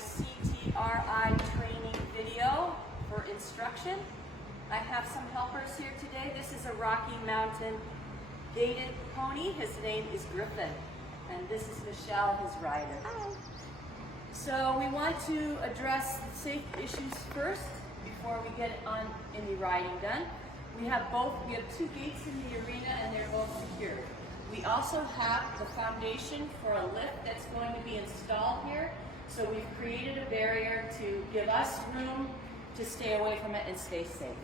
CTRI training video for instruction. I have some helpers here today. This is a Rocky Mountain gaited pony. His name is Griffin. And this is Michelle, his rider. Hi. So we want to address safety issues first before we get on any riding done. We have two gates in the arena and they're both secured. We also have the foundation for a lift that's going to be installed here. So we've created a barrier to give us room to stay away from it and stay safe.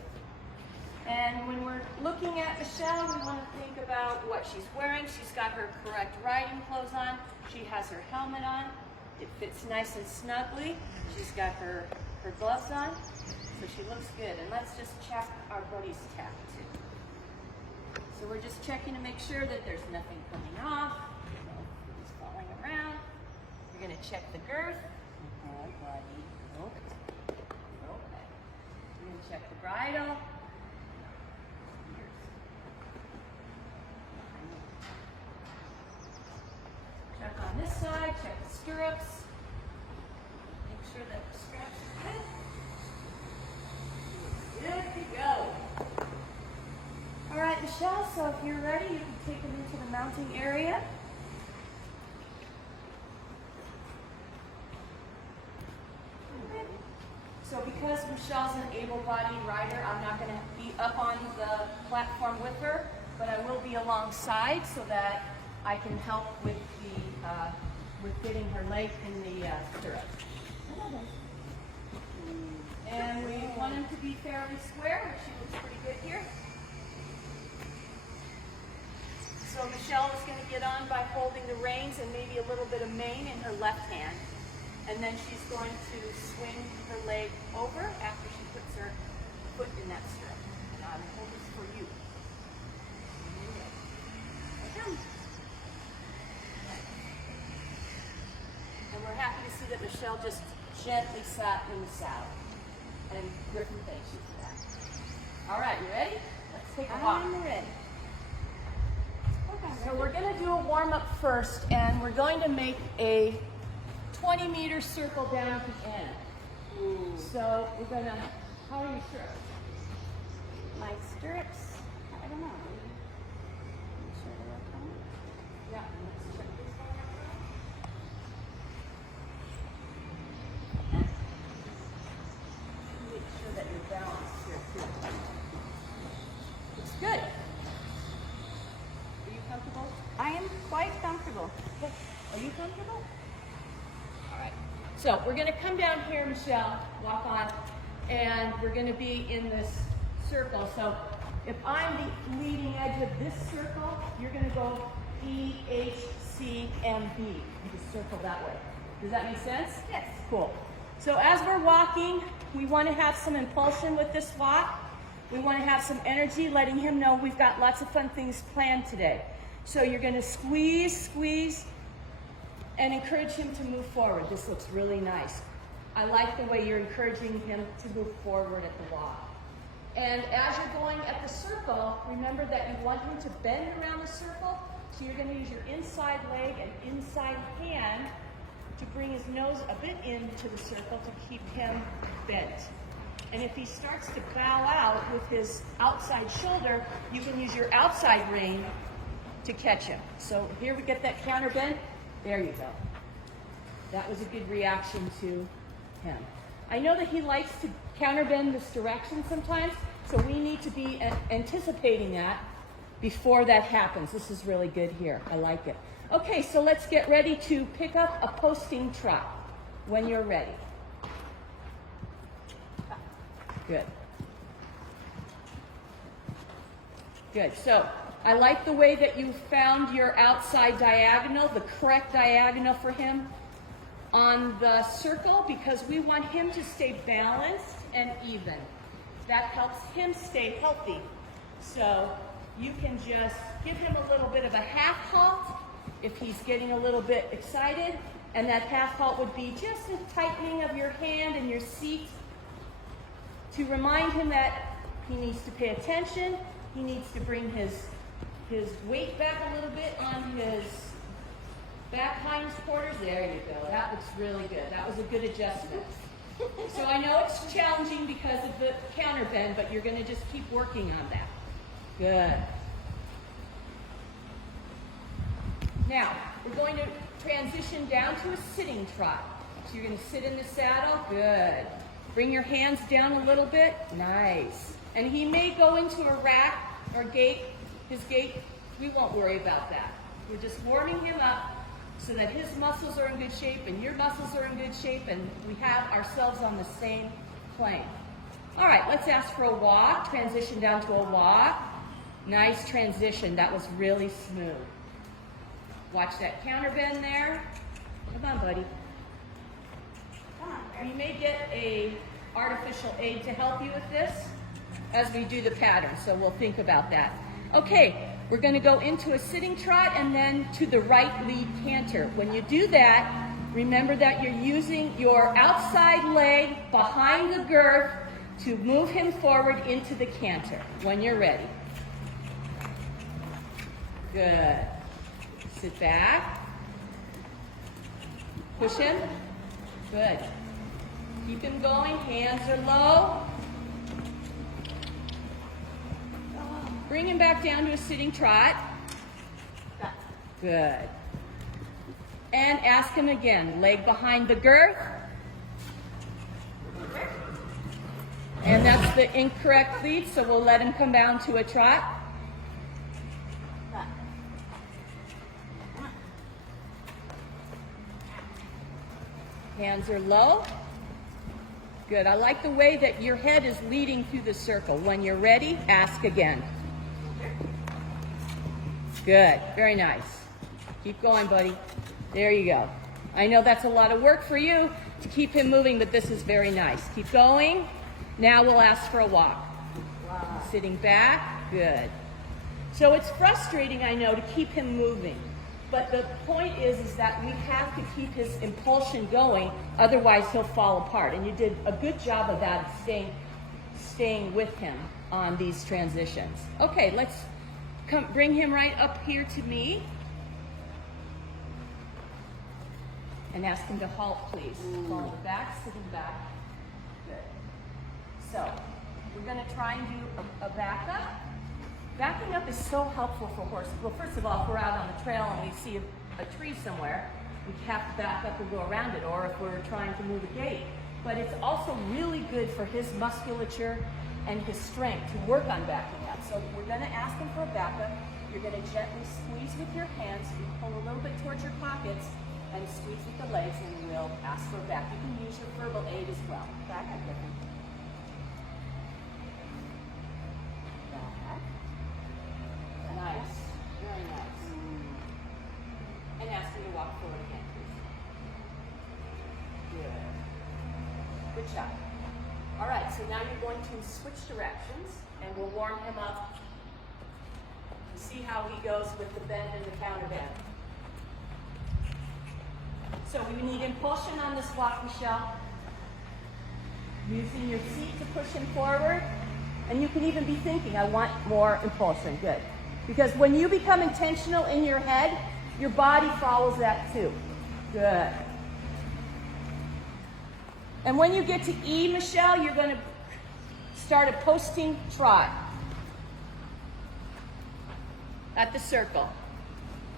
And when we're looking at Michelle, we want to think about what she's wearing. She's got her correct riding clothes on. She has her helmet on. It fits nice and snugly. She's got her gloves on. So she looks good. And let's just check our buddy's tack too. So we're just checking to make sure that there's nothing coming off. He's falling around. We're going to check the girth. Okay, buddy. Okay. We're going to check the bridle. Check on this side. Check the stirrups. Make sure that the straps are good. Good to go. All right, Michelle, so if you're ready, you can take him into the mounting area. So because Michelle's an able-bodied rider, I'm not going to be up on the platform with her, but I will be alongside so that I can help with getting her leg in the stirrup. And we want him to be fairly square, which she looks pretty good here. So Michelle is going to get on by holding the reins and maybe a little bit of mane in her left hand. And then she's going to swing her leg over after she puts her foot in that stirrup. And I'm going to hold this for you. And we're happy to see that Michelle just gently sat in the saddle. And Griffin thanks you for that. All right, you ready? Let's take a walk. I'm ready. So we're going to do a warm-up first, and we're going to make a 20-meter circle down at the end. Ooh. So we're going to, how are your stirrups? My stirrups, I don't know. Make sure they're okay. Yeah, let's check this one. Make sure that you're balanced here too. Looks good. Are you comfortable? I am quite comfortable. Okay. Are you comfortable? All right. So we're going to come down here, Michelle, walk on, and we're going to be in this circle. So if I'm the leading edge of this circle, you're going to go E, H, C, and B. You just circle that way. Does that make sense? Yes. Cool. So as we're walking, we want to have some impulsion with this walk. We want to have some energy, letting him know we've got lots of fun things planned today. So you're going to squeeze, and encourage him to move forward. This looks really nice. I like the way you're encouraging him to move forward at the walk. And as you're going at the circle, remember that you want him to bend around the circle. So you're going to use your inside leg and inside hand to bring his nose a bit into the circle to keep him bent. And if he starts to bow out with his outside shoulder, you can use your outside rein to catch him. So here we get that counter bend. There you go. That was a good reaction to him. I know that he likes to counterbend this direction sometimes, so we need to be anticipating that before that happens. This is really good here. I like it. Okay, so let's get ready to pick up a posting trot when you're ready. Good. Good. So I like the way that you found your outside diagonal, the correct diagonal for him on the circle, because we want him to stay balanced and even. That helps him stay healthy. So you can just give him a little bit of a half halt if he's getting a little bit excited, and that half halt would be just a tightening of your hand and your seat to remind him that he needs to pay attention. He needs to bring his weight back a little bit on his back hind quarters. There you go. That That looks really good. That was a good adjustment. So I know it's challenging because of the counter bend, but you're going to just keep working on that. Good. Now, we're going to transition down to a sitting trot. So you're going to sit in the saddle. Good. Bring your hands down a little bit. Nice. And he may go into a rack or gait. His gait, we won't worry about that. We're just warming him up so that his muscles are in good shape and your muscles are in good shape and we have ourselves on the same plane. All right, let's ask for a walk. Transition down to a walk. Nice transition. That was really smooth. Watch that counter bend there. Come on, buddy. Come on. We may get a artificial aid to help you with this as we do the pattern, so we'll think about that. Okay, we're going to go into a sitting trot and then to the right lead canter. When you do that, remember that you're using your outside leg behind the girth to move him forward into the canter when you're ready. Good. Sit back. Push him. Good. Keep him going. Hands are low. Bring him back down to a sitting trot. Good. And ask him again. Leg behind the girth. And that's the incorrect lead, so we'll let him come down to a trot. Hands are low. Good. I like the way that your head is leading through the circle. When you're ready, ask again. Good. Very nice. Keep going, buddy. There you go. I know that's a lot of work for you to keep him moving, but this is very nice. Keep going. Now we'll ask for a walk. Wow. Sitting back. Good. So it's frustrating, I know, to keep him moving. But the point is that we have to keep his impulsion going, otherwise he'll fall apart. And you did a good job of that, staying with him on these transitions. Okay, let's bring him right up here to me. And ask him to halt, please. Fall back, sitting back. Good. So, we're going to try and do a backup. Backing up is so helpful for horses. Well, first of all, if we're out on the trail and we see a tree somewhere, we have to back up and go around it, or if we're trying to move a gate. But it's also really good for his musculature and his strength to work on backing up. So we're going to ask him for a backup. You're going to gently squeeze with your hands. You pull a little bit towards your pockets and squeeze with the legs, and we'll ask for a back. You can use your verbal aid as well. Back up, Griffin. Back. Nice. Very nice. And ask him to walk forward again, please. Good. Good job. All right, so now you're going to switch directions, and we'll warm him up and see how he goes with the bend and the counter bend. So we need impulsion on this walk, Michelle. Using your seat to push him forward. And you can even be thinking, I want more impulsion. Good. Because when you become intentional in your head, your body follows that too. Good. And when you get to E, Michelle, you're going to start a posting trot at the circle.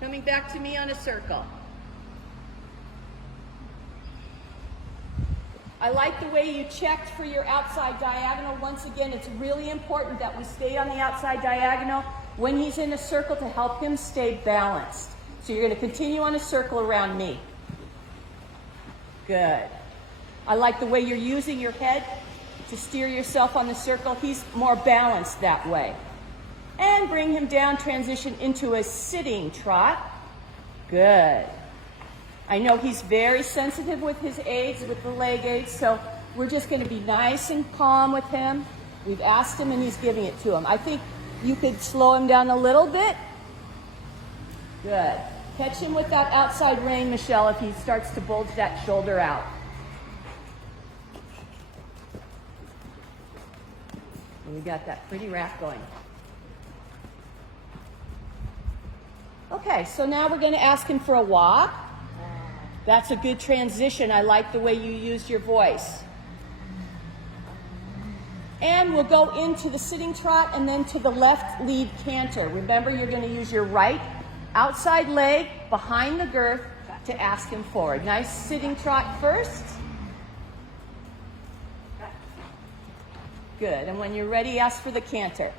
Coming back to me on a circle. I like the way you checked for your outside diagonal. Once again, it's really important that we stay on the outside diagonal when he's in a circle to help him stay balanced. So you're going to continue on a circle around me. Good. I like the way you're using your head to steer yourself on the circle. He's more balanced that way. And bring him down, transition into a sitting trot. Good. I know he's very sensitive with his aids, with the leg aids, so we're just going to be nice and calm with him. We've asked him and he's giving it to him. I think you could slow him down a little bit. Good. Catch him with that outside rein, Michelle, if he starts to bulge that shoulder out. And we got that pretty rack going. Okay, so now we're going to ask him for a walk. That's a good transition. I like the way you used your voice. And we'll go into the sitting trot and then to the left lead canter. Remember, you're going to use your right outside leg behind the girth to ask him forward. Nice sitting trot first. Good. And when you're ready, ask for the canter.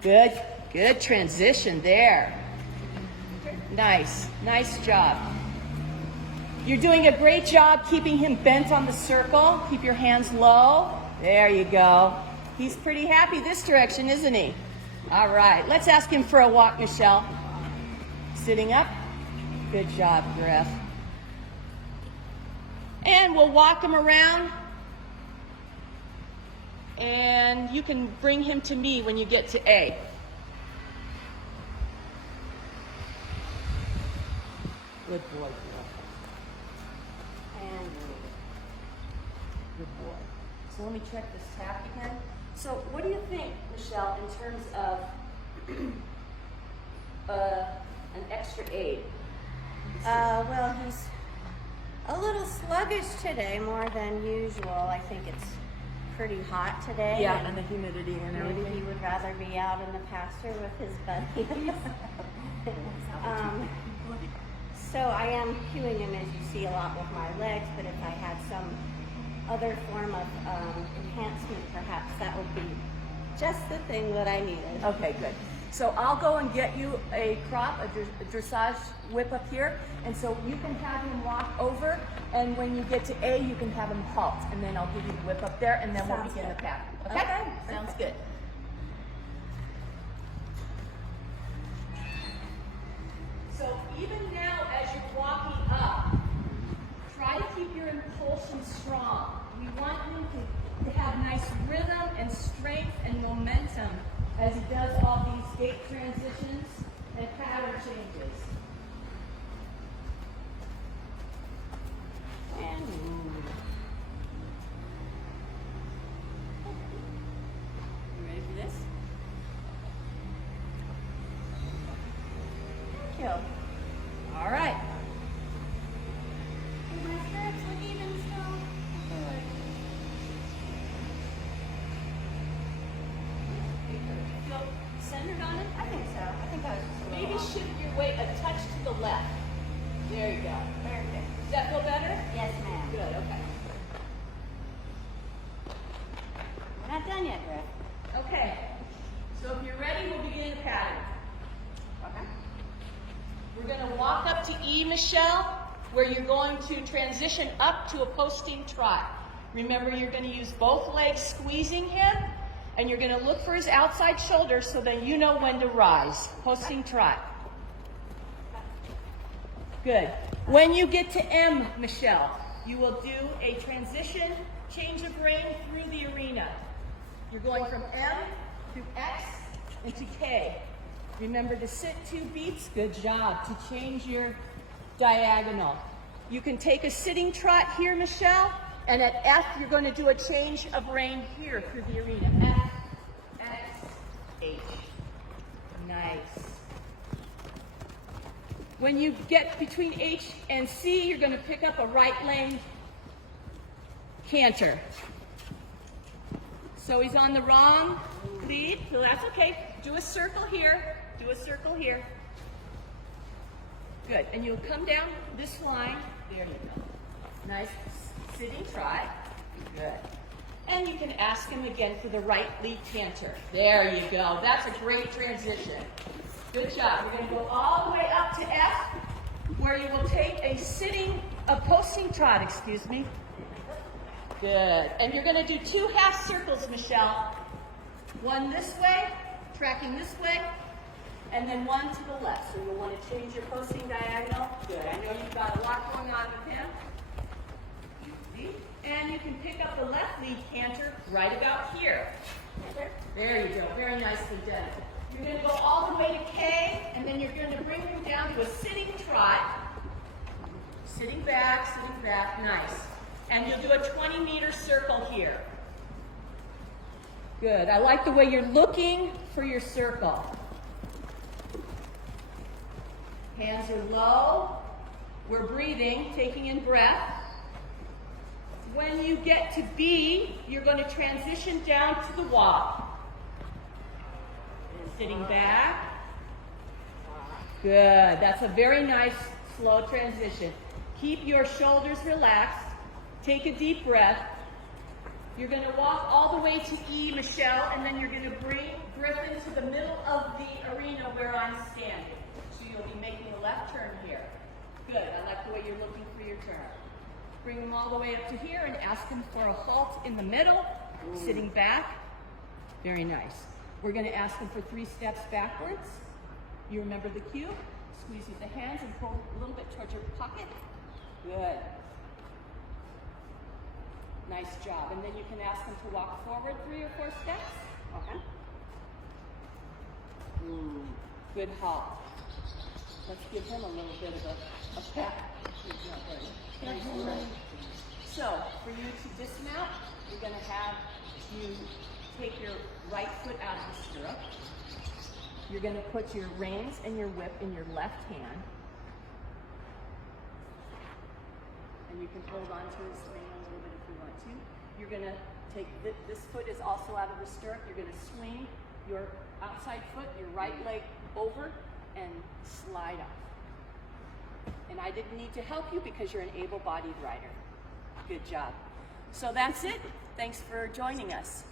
Good. Good transition there. Nice. Nice job. You're doing a great job keeping him bent on the circle. Keep your hands low. There you go. He's pretty happy this direction, isn't he? All right. Let's ask him for a walk, Michelle. Sitting up. Good job, Griff. And we'll walk him around. And you can bring him to me when you get to A. Good boy, Griff. And good boy. So let me check this tap again. So what do you think, Michelle, in terms of an extra aid? Well, he's a little sluggish today, more than usual. I think it's pretty hot today. Yeah, and the humidity and maybe everything. he would rather be out in the pasture with his buddies. So I am cueing him, as you see, a lot with my legs, but if I had some other form of enhancement, perhaps that would be just the thing that I needed. Okay, good. So I'll go and get you a crop, a dressage whip up here, and so you can have him walk over, and when you get to A, you can have him halt, and then I'll give you the whip up there, and then we'll Sounds begin good. the pattern. Okay? Okay, Sounds perfect. good. So even now, as you're walking up, try to keep your impulsion strong. We want him to have nice rhythm and strength and momentum as he does all these gait transitions and pattern changes. And You ready for this? thank you. All right. My stirrups look even still. Good. Feel centered on it? I think so. I think I was just a little Maybe off. shift your weight a touch to the left. There you go. Perfect. Does that feel better? Yes, ma'am. Good, okay. We're not done yet, Griff. Okay. So if you're ready, we'll begin the pattern. Okay. We're going to walk up to E, Michelle, where you're going to transition up to a posting trot. Remember, you're going to use both legs squeezing him, and you're going to look for his outside shoulder so that you know when to rise. Posting trot. Good. When you get to M, Michelle, you will do a transition, change of rein through the arena. You're going from M to X and to K. Remember to sit 2 beats. Good job. To change your diagonal. You can take a sitting trot here, Michelle, and at F, you're going to do a change of rein here through the arena. F, X, H. Nice. When you get between H and C, you're going to pick up a right lane canter. So he's on the wrong lead, so that's okay. Do a circle here. Do a circle here. Good. And you'll come down this line. There you go. Nice sitting trot. Good. And you can ask him again for the right lead canter. There you go. That's a great transition. Good job. We're going to go all the way up to F, where you will take a posting trot, excuse me. Good. And you're going to do 2 half circles, Michelle. One this way, tracking this way, and then one to the left. So you'll want to change your posting diagonal. Good. I know you've got a lot going on with him. Easy. And you can pick up the left lead canter right about here. There you go. Very nicely done. You're going to go all the way to K, and then you're going to bring him down to a sitting trot. Sitting back, nice. And you'll do a 20-meter circle here. Good. I like the way you're looking for your circle. Hands are low. We're breathing, taking in breath. When you get to B, you're going to transition down to the walk. And sitting back. Good. That's a very nice, slow transition. Keep your shoulders relaxed. Take a deep breath. You're going to walk all the way to E, Michelle, and then you're going to bring Griffin to the middle of the arena where I'm standing. So you'll be making a left turn here. Good. I like the way you're looking for your turn. Bring them all the way up to here and ask them for a halt in the middle, sitting back. Very nice. We're going to ask them for 3 steps backwards. You remember the cue? Squeeze with the hands and pull a little bit towards your pocket. Good. Nice job. And then you can ask them to walk forward 3 or 4 steps. Okay. Good halt. Let's give him a little bit of a pat. So, for you to dismount, you're going to have you take your right foot out of the stirrup. You're going to put your reins and your whip in your left hand. And you can hold on to this rein a little bit if you want to. You're going to take, this foot is also out of the stirrup. You're going to swing your outside foot, your right leg over, and slide off. And I didn't need to help you because you're an able-bodied rider. Good job. So that's it. Thanks for joining us.